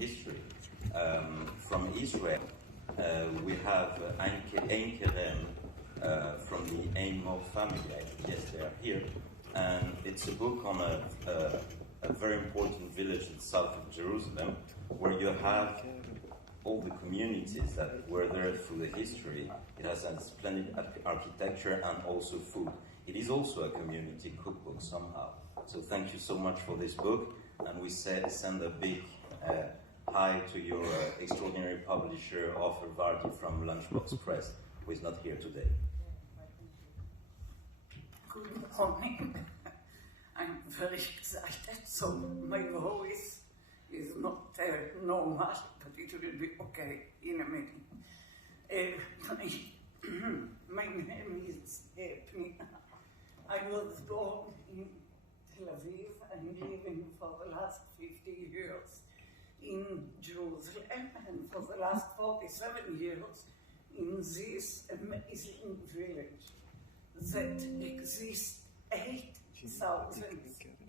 history. From Israel, we have Ein Kerem from the Einmor family. Yes, they are here. And it's a book on a very important village in the south of Jerusalem, where you have all the communities that were there through the history. It has a splendid architecture and also food. It is also a community cookbook somehow. So thank you so much for this book, and we send a big hi to your extraordinary publisher, author Vardi from Lunchbox Press, who is not here today. Good morning. I'm very excited, so my voice is not normal, but it will be okay in a minute. My name is Pnina. I was born in Tel Aviv and living for the last 50 years in Jerusalem, and for the last 47 years in this amazing village that exists 8,000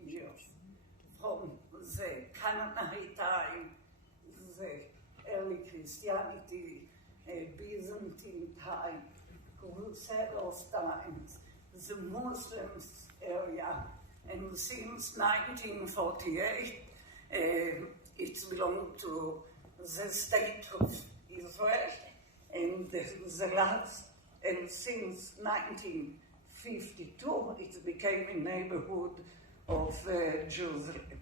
years, from the Canaanite time, the early Christianity, Byzantine time, Crusaders times, the Muslims area, and since 1948 it belonged to the state of Israel, and since 1952 it became a neighborhood of Jerusalem.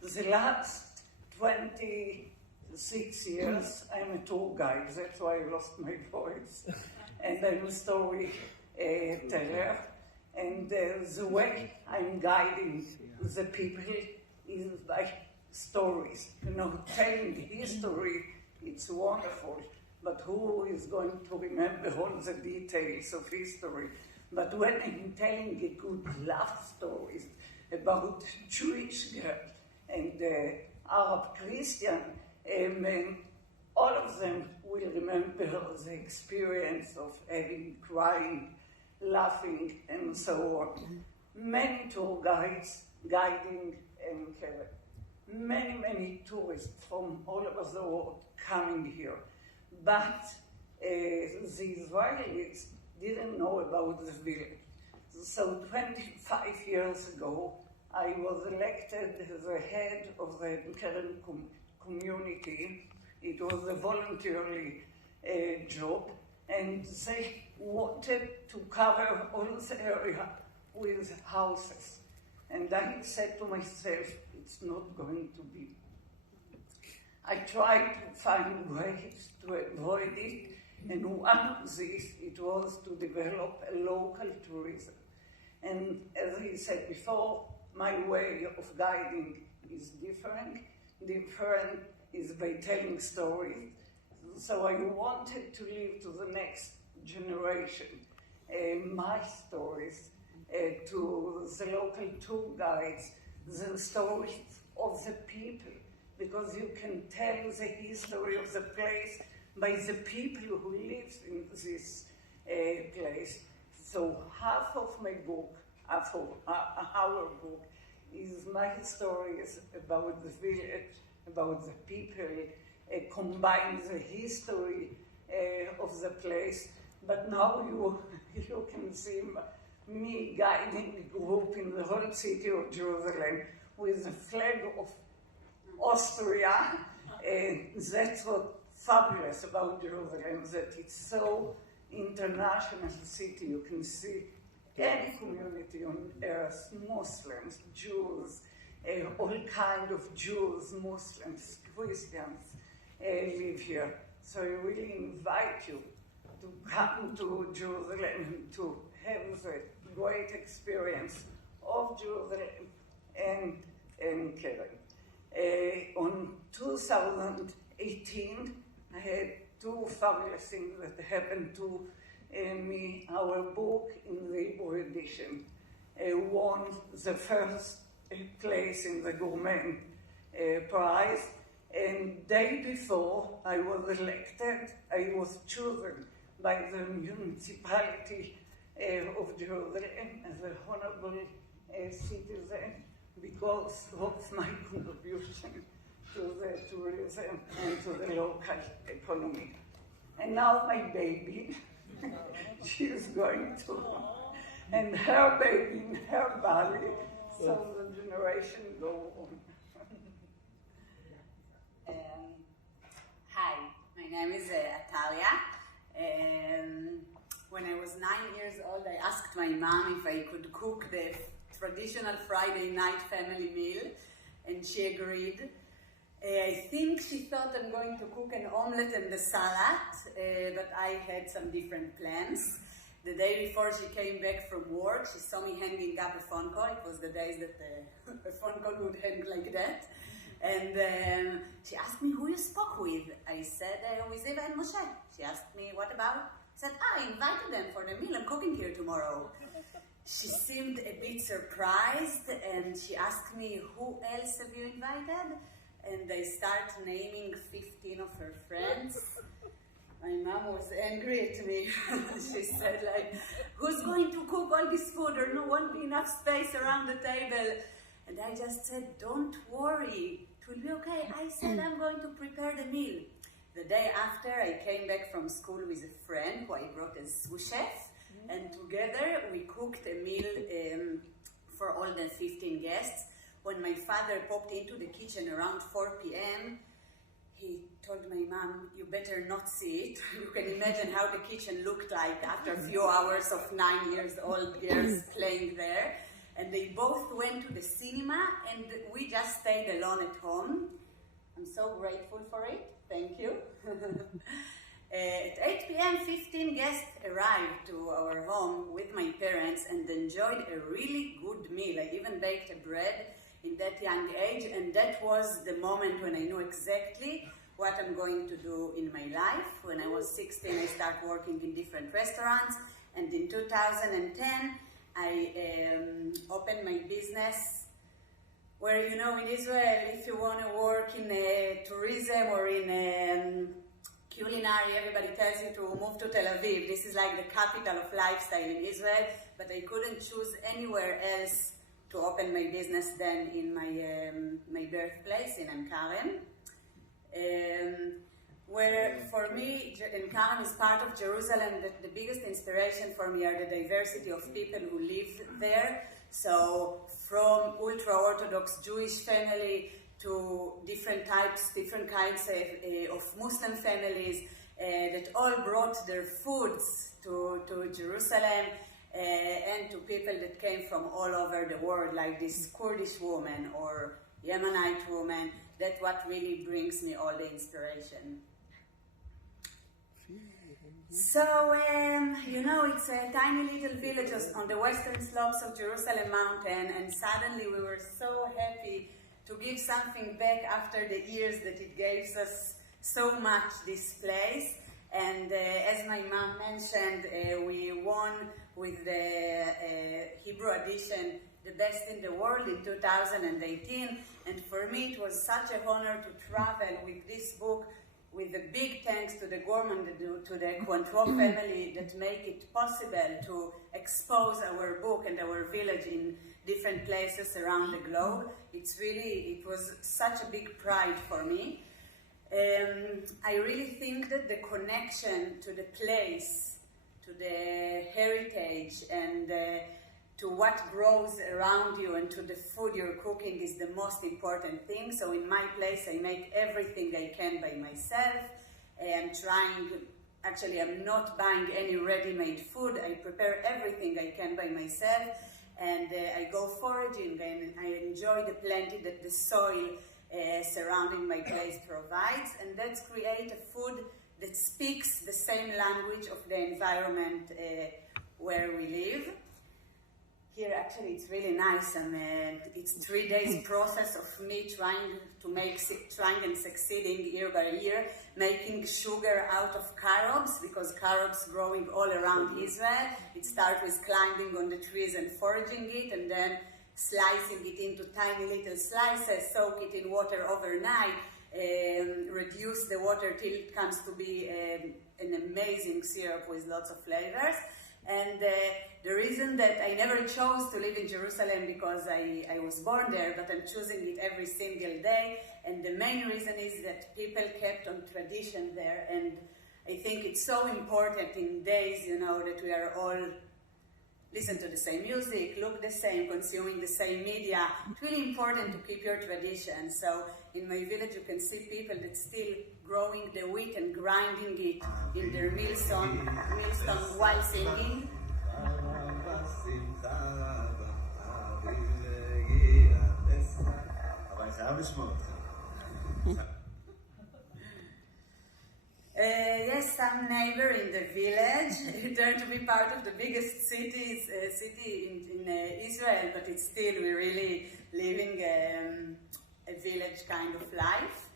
The last 26 years I'm a tour guide, that's why I lost my voice, and I'm a storyteller, and the way I'm guiding the people is by stories. You know, telling history, it's wonderful, but who is going to remember all the details of history? But when I'm telling a good love stories about Jewish girl and Arab Christian, all of them will remember the experience of having crying, laughing, and so on. Many tour guides guiding and many tourists from all over the world coming here. But the Israelis didn't know about the village. So 25 years ago, I was elected as the head of the Keren community. It was a voluntary job, and they wanted to cover all the area with houses. And I said to myself, it's not going to be. I tried to find ways to avoid it, and one of these, it was to develop a local tourism. And as I said before, my way of guiding is different. Different is by telling stories. So I wanted to leave to the next generation my stories, to the local tour guides, the stories of the people, because you can tell the history of the place by the people who live in this place. So half of my book, half of our book, is my stories about the village, about the people, combine the history of the place. But now you can see me guiding a group in the whole city of Jerusalem with the flag of Austria. That's what fabulous about Jerusalem, that it's so international city. You can see any community on earth, Muslims, Jews, all kind of Jews, Muslims, Christians live here. So I really invite you to come to Jerusalem to have the great experience of Jerusalem and Keren. On 2018, I had two fabulous things that happened to me. Our book in the Hebrew edition won the first place in the Gourmand prize, and day before I was elected, I was chosen by the municipality of Jerusalem as an honorable citizen because of my contribution to the tourism and to the local economy. And now my baby, she is going to, and her baby in her belly, so the generation go on. Hi, my name is Atalya. When I was 9 years old, I asked my mom if I could cook the traditional Friday night family meal, and she agreed. I think she thought I'm going to cook an omelette and a salad, but I had some different plans. The day before she came back from work, she saw me hanging up a phone call. It was the days that a phone call would hang like that. And she asked me who you spoke with. I said, with Eva and Moshe. She asked me, what about? I said, I invited them for the meal. I'm cooking here tomorrow. She seemed a bit surprised, and she asked me, who else have you invited? And I start naming 15 of her friends. My mom was angry at me. She said, like, who's going to cook all this food? There won't be enough space around the table. And I just said, don't worry, it will be okay. I said, I'm going to prepare the meal. The day after, I came back from school with a friend who I brought as sous chef. And together, we cooked a meal for all the 15 guests. When my father popped into the kitchen around 4 p.m., he told my mom, you better not see it. You can imagine how the kitchen looked like after a few hours of 9-year-old girls playing there. And they both went to the cinema, and we just stayed alone at home. I'm so grateful for it. Thank you. At 8 p.m., 15 guests arrived to our home with my parents and enjoyed a really good meal. I even baked a bread in that young age, and that was the moment when I knew exactly what I'm going to do in my life. When I was 16, I started working in different restaurants, and in 2010, I opened my business where, you know, in Israel, if you want to work in tourism or in culinary, everybody tells you to move to Tel Aviv. This is like the capital of lifestyle in Israel, but I couldn't choose anywhere else to open my business than in my birthplace in Ankarem. Where for me, Ankarem is part of Jerusalem. The biggest inspiration for me are the diversity of people who live there. So from ultra-Orthodox Jewish family to different kinds of Muslim families that all brought their foods to Jerusalem, and to people that came from all over the world, like this Kurdish woman or Yemenite woman. That's what really brings me all the inspiration. So, you know, it's a tiny little village on the western slopes of Jerusalem mountain, and suddenly we were so happy to give something back after the years that it gave us so much, this place. And as my mom mentioned, we won with the Hebrew edition, the best in the world in 2018. And for me, it was such an honor to travel with this book, with a big thanks to the Gourmand, to the Cointreau family that make it possible to expose our book and our village in different places around the globe. It was such a big pride for me. I really think that the connection to the place, to the heritage, and to what grows around you and to the food you're cooking is the most important thing. So in my place, I make everything I can by myself. I'm not buying any ready-made food. I prepare everything I can by myself, and I go foraging, and I enjoy the plenty that the soil surrounding my place provides, and that's create a food that speaks the same language of the environment where we live. Here, actually, it's really nice, and it's 3 days process of me trying and succeeding year by year, making sugar out of carobs, because carobs growing all around Israel. It starts with climbing on the trees and foraging it, and then slicing it into tiny little slices, soak it in water overnight, reduce the water till it comes to be an amazing syrup with lots of flavors. And the reason that I never chose to live in Jerusalem because I was born there, but I'm choosing it every single day. And the main reason is that people kept on tradition there. And I think it's so important in days, that we are all listen to the same music, look the same, consuming the same media. It's really important to keep your tradition. So in my village you can see people that still growing the wheat and grinding it in their millstone while singing. Yes, some neighbor in the village turned to be part of the biggest city in Israel, but it's still, we're really living a village kind of life.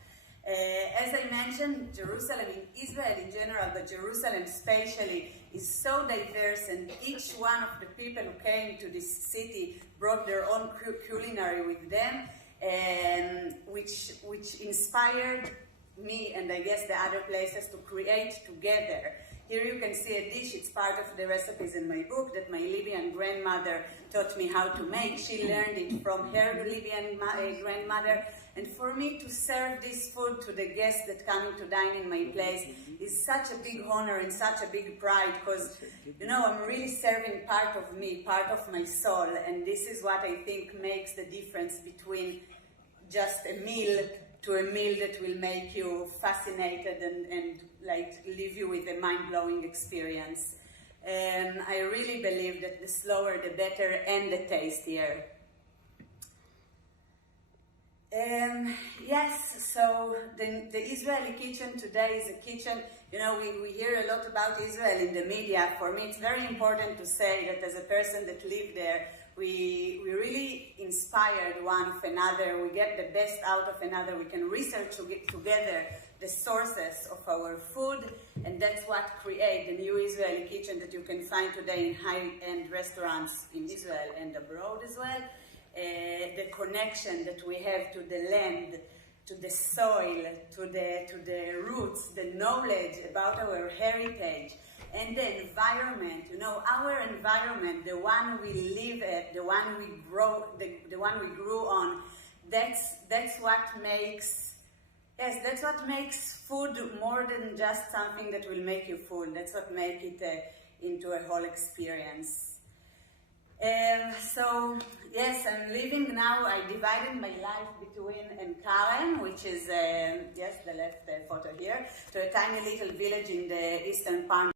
As I mentioned, Jerusalem in Israel in general, but Jerusalem especially, is so diverse, and each one of the people who came to this city brought their own culinary with them, which inspired me and I guess the other places to create together. Here you can see a dish, it's part of the recipes in my book that my Libyan grandmother taught me how to make. She learned it from her Libyan grandmother, and for me to serve this food to the guests that come to dine in my place is such a big honor and such a big pride, because I'm really serving part of me, part of my soul, and this is what I think makes the difference between just a meal to a meal that will make you fascinated and like leave you with a mind-blowing experience. And I really believe that the slower the better and the tastier. Yes, so the Israeli kitchen today is a kitchen, we hear a lot about Israel in the media. For me, it's very important to say that as a person that lived there, we really inspired one of another. We get the best out of another. We can research together the sources of our food, and that's what creates the new Israeli kitchen that you can find today in high-end restaurants in Israel and abroad as well. The connection that we have to the land, to the soil, to the roots, the knowledge about our heritage, and the environment, our environment, the one we live at, the one we grow, the one we grew on, that's what makes food more than just something that will make you full. That's what makes it into a whole experience. So, yes, I'm living now. I divided my life between Karen, which is, the left photo here, to a tiny little village in the eastern part